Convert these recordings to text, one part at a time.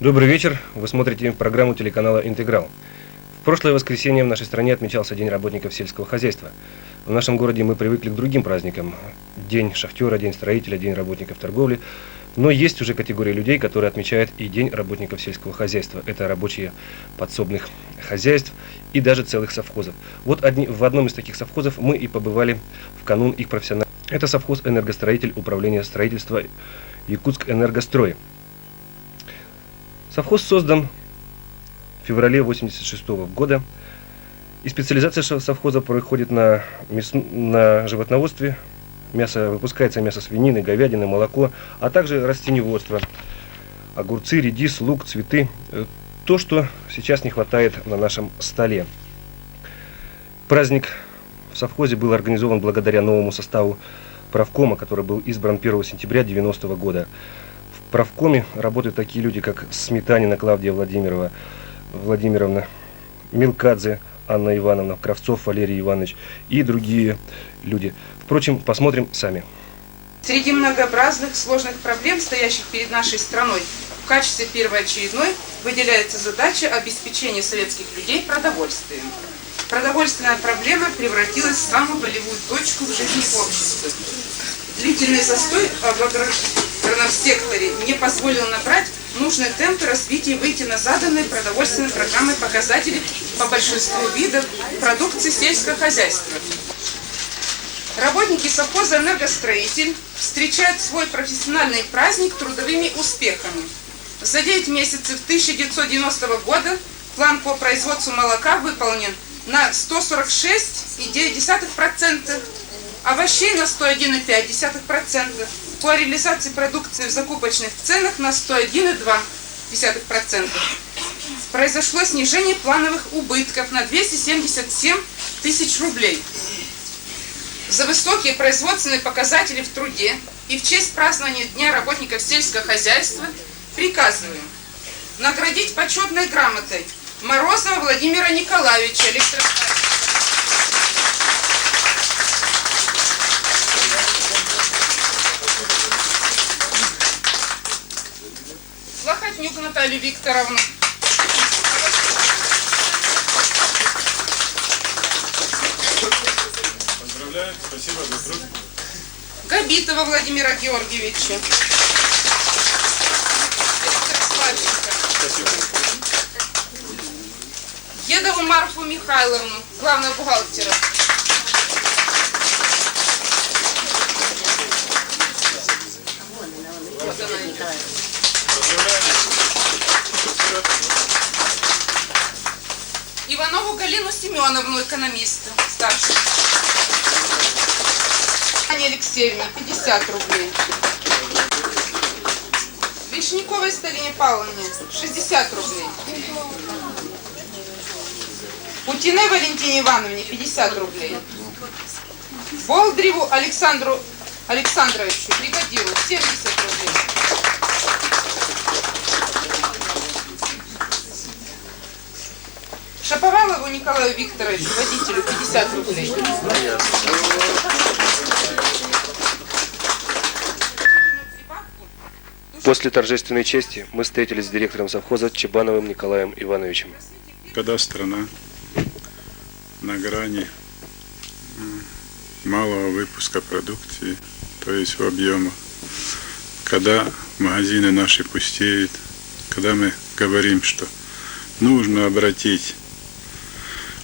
Добрый вечер. Вы смотрите программу телеканала «Интеграл». В прошлое воскресенье в нашей стране отмечался День работников сельского хозяйства. В нашем городе мы привыкли к другим праздникам. День шахтера, День строителя, День работников торговли. Но есть уже категория людей, которые отмечают и День работников сельского хозяйства. Это рабочие подсобных хозяйств и даже целых совхозов. Вот в одном из таких совхозов мы и побывали в канун их профессионального. Это совхоз «Энергостроитель» управления строительства «Якутскэнергострой». Совхоз создан в феврале 1986 года, и специализация совхоза проходит на животноводстве. Выпускается мясо свинины, говядины, молоко, а также растениеводство, огурцы, редис, лук, цветы. То, что сейчас не хватает на нашем столе. Праздник в совхозе был организован благодаря новому составу правкома, который был избран 1 сентября 1990 года. В правкоме работают такие люди, как Сметанина Клавдия Владимировна, Мелкадзе Анна Ивановна, Кравцов Валерий Иванович и другие люди. Впрочем, посмотрим сами. Среди многообразных сложных проблем, стоящих перед нашей страной, в качестве первоочередной выделяется задача обеспечения советских людей продовольствием. Продовольственная проблема превратилась в самую болевую точку в жизни общества. Длительный застой в аграрном секторе не позволил набрать нужные темпы развития и выйти на заданные продовольственной программой показатели по большинству видов продукции сельского хозяйства. Работники совхоза «Энергостроитель» встречают свой профессиональный праздник трудовыми успехами. За 9 месяцев 1990 года план по производству молока выполнен на 146,9%, овощей на 101,5%, по реализации продукции в закупочных ценах на 101,2%. Произошло снижение плановых убытков на 277 тысяч рублей. За высокие производственные показатели в труде и в честь празднования Дня работников сельского хозяйства приказываем наградить почетной грамотой Морозова Владимира Николаевича, Лохотнюк Наталью Викторовну, Поздравляю, спасибо за труд. Габитова Владимира Георгиевича, Спасибо. Дедову Марфу Михайловну, главного бухгалтера. Вот она. Иванову Галину Семеновну, экономиста, старшую. Анне Алексеевне 50 рублей. Вишняковой Сталине Павловне 60 рублей. Путиной Валентине Ивановне 50 рублей. Болдреву Александру Александровичу, бригадиру, 70 рублей. Шаповалову Николаю Викторовичу, водителю, 50 рублей. После торжественной чести мы встретились с директором совхоза Чебановым Николаем Ивановичем. Когда страна на грани малого выпуска продукции, то есть в объемах, когда магазины наши пустеют, когда мы говорим, что нужно обратить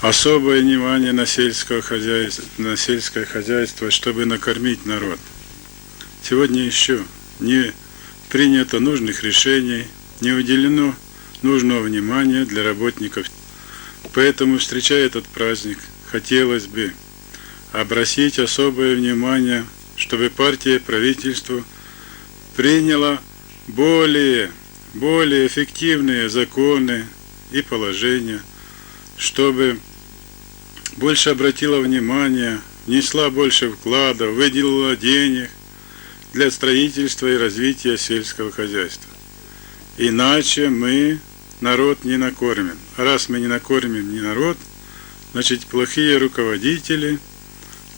особое внимание на сельское хозяйство, чтобы накормить народ. Сегодня еще не принято нужных решений, не уделено нужного внимания для работников. Поэтому, встречая этот праздник, хотелось бы обратить особое внимание, чтобы партия и правительство приняло более эффективные законы и положения, чтобы больше обратила внимание, внесла больше вкладов, выделила денег для строительства и развития сельского хозяйства. Иначе мы народ не накормим. А раз мы не накормим ни народ, значит плохие руководители,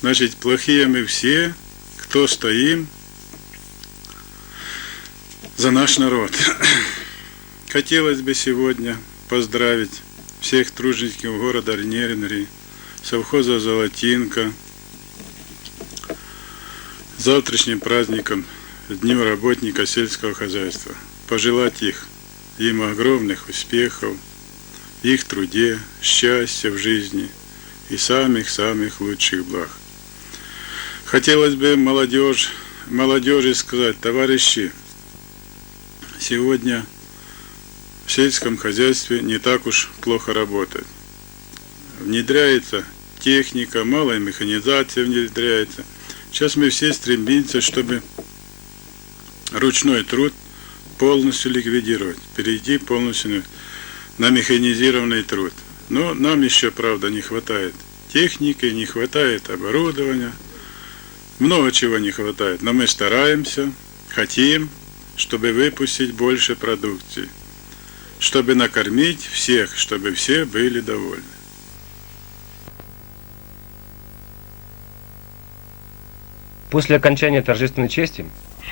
значит плохие мы все, кто стоим за наш народ. Хотелось бы сегодня поздравить всех тружеников города Неринри, совхоза «Золотинка» с завтрашним праздником, Днем работника сельского хозяйства. Пожелать им огромных успехов в их труде, счастья в жизни и самых-самых лучших благ. Хотелось бы молодежи сказать: товарищи, сегодня в сельском хозяйстве не так уж плохо работает. Внедряется техника, малая механизация внедряется. Сейчас мы все стремимся, чтобы ручной труд полностью ликвидировать, перейти полностью на механизированный труд. Но нам еще, правда, не хватает техники, не хватает оборудования, много чего не хватает. Но мы стараемся, хотим, чтобы выпустить больше продукции, чтобы накормить всех, чтобы все были довольны. После окончания торжественной чести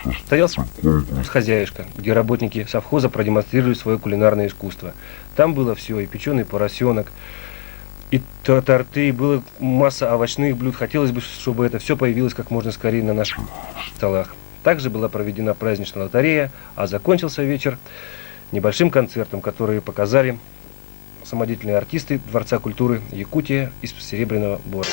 состоялся конкурс «Хозяюшка», где работники совхоза продемонстрировали свое кулинарное искусство. Там было все: и печеный поросенок, и торты, и была масса овощных блюд. Хотелось бы, чтобы это все появилось как можно скорее на наших столах. Также была проведена праздничная лотерея, а закончился вечер небольшим концертом, который показали самодеятельные артисты Дворца культуры Якутия из Серебряного Бора.